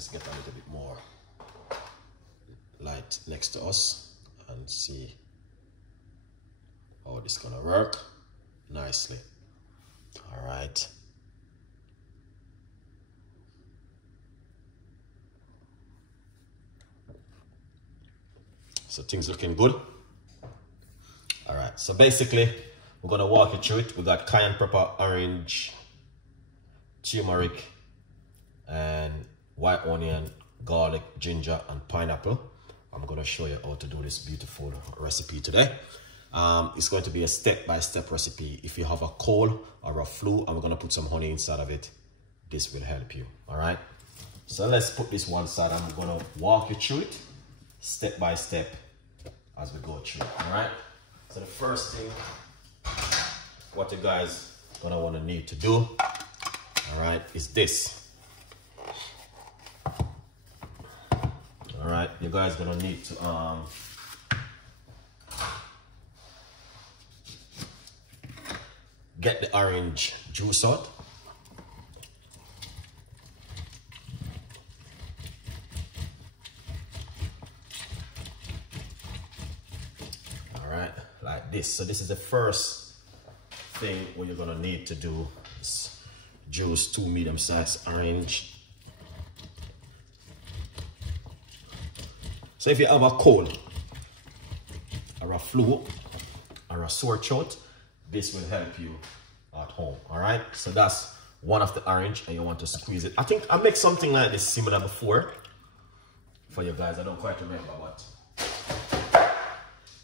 let's get a little bit more light next to us and see how this is gonna work nicely. All right. So things looking good. All right, so basically we're gonna walk you through it. We got cayenne pepper, orange, turmeric, and white onion, garlic, ginger, and pineapple. I'm gonna show you how to do this beautiful recipe today. It's going to be a step-by-step recipe. If you have a cold or a flu and we're gonna put some honey inside of it, this will help you. All right, so let's put this one side. I'm gonna walk you through it step by step as we go through. All right, so the first thing what you guys gonna want to need to do, all right, is this. All right, you guys gonna need to get the orange juice out. Like this. So this is the first thing what you're gonna need to do is juice 2 medium-sized orange. So if you have a cold or a flu or a sore throat, this will help you at home. All right, so that's one of the orange and you want to squeeze it. I think I make something like this similar before for you guys. I don't quite remember what.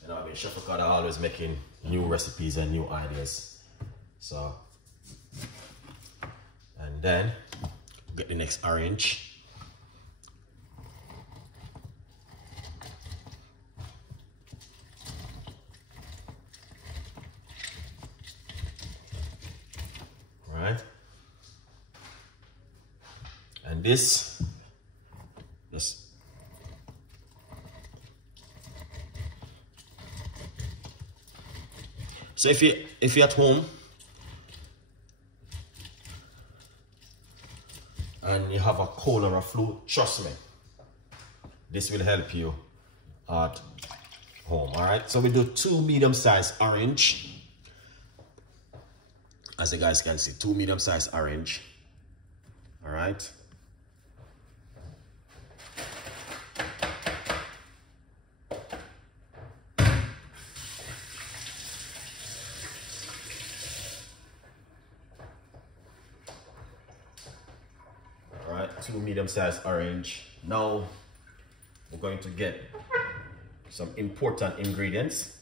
You know, I mean, Chef Ricardo always making new recipes and new ideas. So, and then get the next orange. All right. And this, just so if you're at home and you have a cold or a flu, trust me, this will help you at home. All right, so we do 2 medium-sized orange. As you guys can see, 2 medium-sized orange. All right. All right, 2 medium-sized orange. Now we're going to get some important ingredients.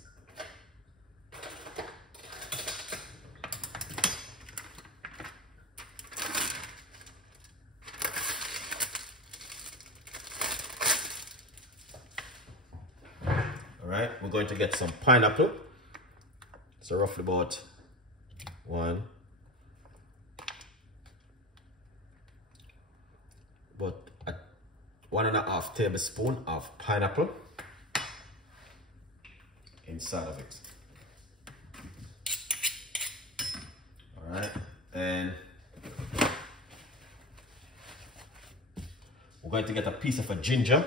All right, we're going to get some pineapple. So roughly about 1 1.5 tablespoon of pineapple inside of it. All right, and we're going to get a piece of a ginger.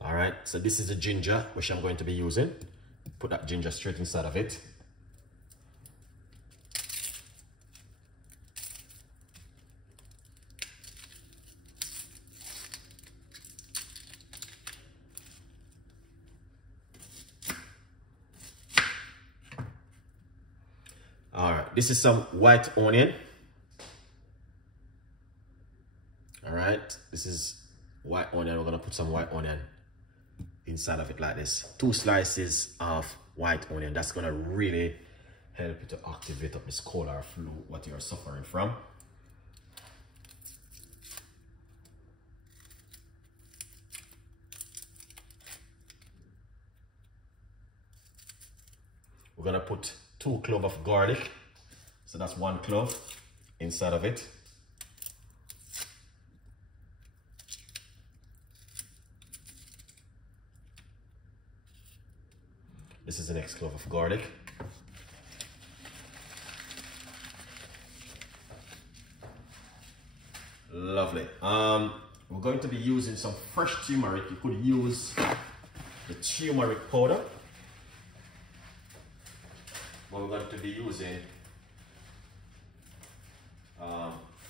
All right, so this is the ginger which I'm going to be using. Put that ginger straight inside of it. All right, this is some white onion. All right, this is white onion. We're gonna put some white onion inside of it like this. 2 slices of white onion. That's gonna really help you to activate up this cold or flu what you're suffering from. We're gonna put 2 cloves of garlic. So that's 1 clove inside of it. This is the next clove of garlic. Lovely. We're going to be using some fresh turmeric. You could use the turmeric powder, but we're going to be using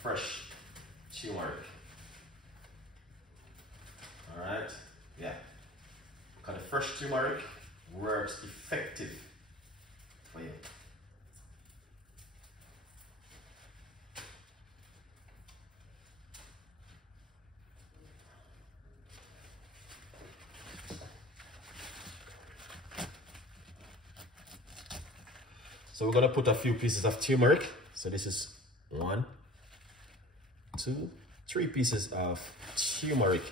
fresh turmeric. All right, yeah. Because the fresh turmeric works effective for you. So we're gonna put a few pieces of turmeric. So this is 1, 2, 3 pieces of turmeric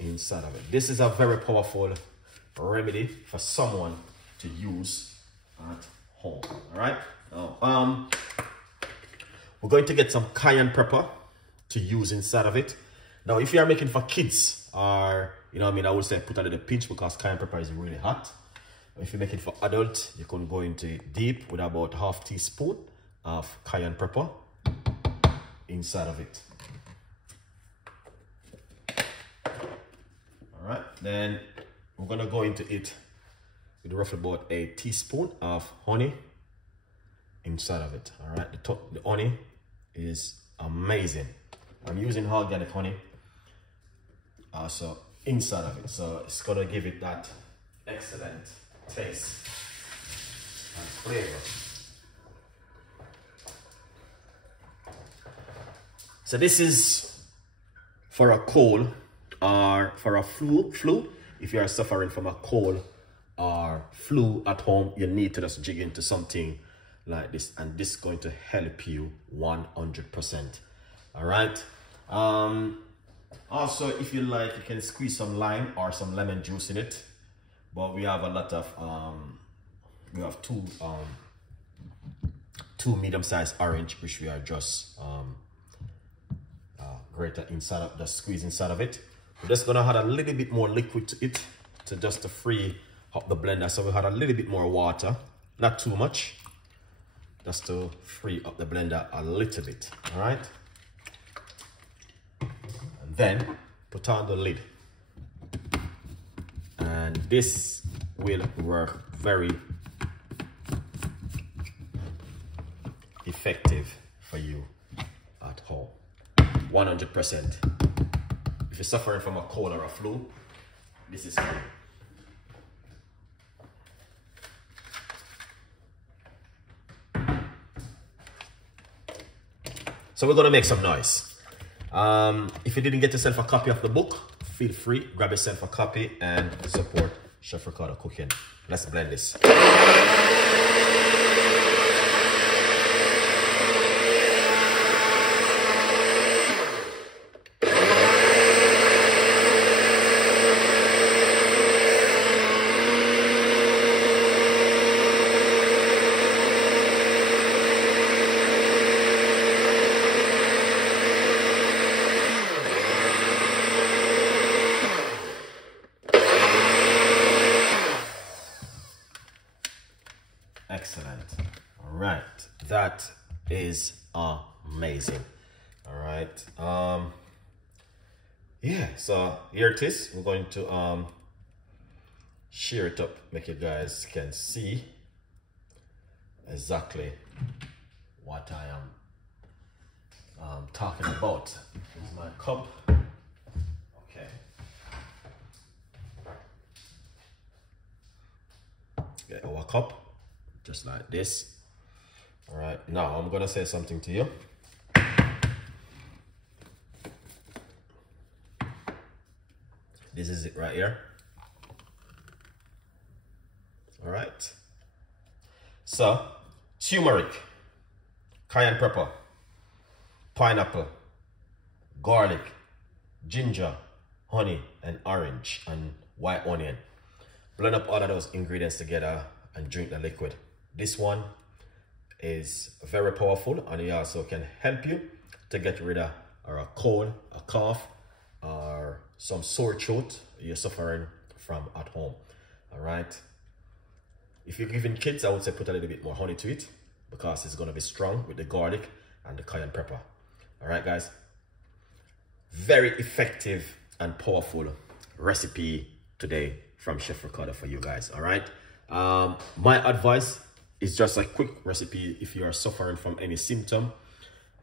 inside of it. This is a very powerful remedy for someone to use at home. All right. Now, we're going to get some cayenne pepper to use inside of it. Now, if you are making for kids, or you know, what I mean, I would say put a little pinch because cayenne pepper is really hot. If you make it for adults, you can go into it deep with about ½ teaspoon of cayenne pepper inside of it. All right, then we're gonna go into it with roughly about a teaspoon of honey inside of it. All right, the honey is amazing. I'm using organic honey also inside of it, so it's gonna give it that excellent taste and flavor. So this is for a cold or for a flu. If you are suffering from a cold or flu at home, you need to just jig into something like this, and this is going to help you 100%. All right. Also, if you like, you can squeeze some lime or some lemon juice in it. But we have a lot of we have two medium-sized orange, which we are just grated inside of, just squeeze inside of it. We're just gonna add a little bit more liquid to it to just to free up the blender. So we had a little bit more water, not too much, just to free up the blender a little bit. All right, and then put on the lid. And this will work very effective for you at home, 100%. If you're suffering from a cold or a flu, this is for you. So we're gonna make some noise. If you didn't get yourself a copy of the book, feel free, grab yourself a copy and support Chef Ricardo cooking. Let's blend this. Excellent. All right, that is amazing. All right, yeah, so here it is. We're going to shear it up, make you guys can see exactly what I am talking about. Here's my cup. Okay, get our cup. Just like this. All right, now I'm gonna say something to you. This is it right here. All right. So, turmeric, cayenne pepper, pineapple, garlic, ginger, honey, and orange, and white onion. Blend up all of those ingredients together and drink the liquid. This one is very powerful, and it also can help you to get rid of a cold, a cough, or some sore throat you're suffering from at home. All right, If you're giving kids, I would say put a little bit more honey to it because it's going to be strong with the garlic and the cayenne pepper. All right, guys. Very effective and powerful recipe today from Chef Ricardo for you guys. All right. My advice is just a quick recipe if you are suffering from any symptom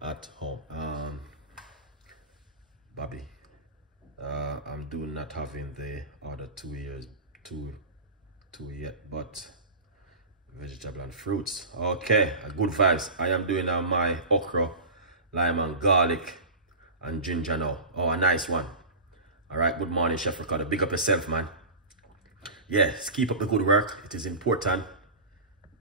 at home. Bobby, I'm doing not having the other 2 years two yet, but vegetable and fruits. Okay, good vibes. I am doing my okra, lime and garlic and ginger now. Oh, a nice one. All right, good morning, Chef Ricardo. Big up yourself, man. Yes, keep up the good work. It is important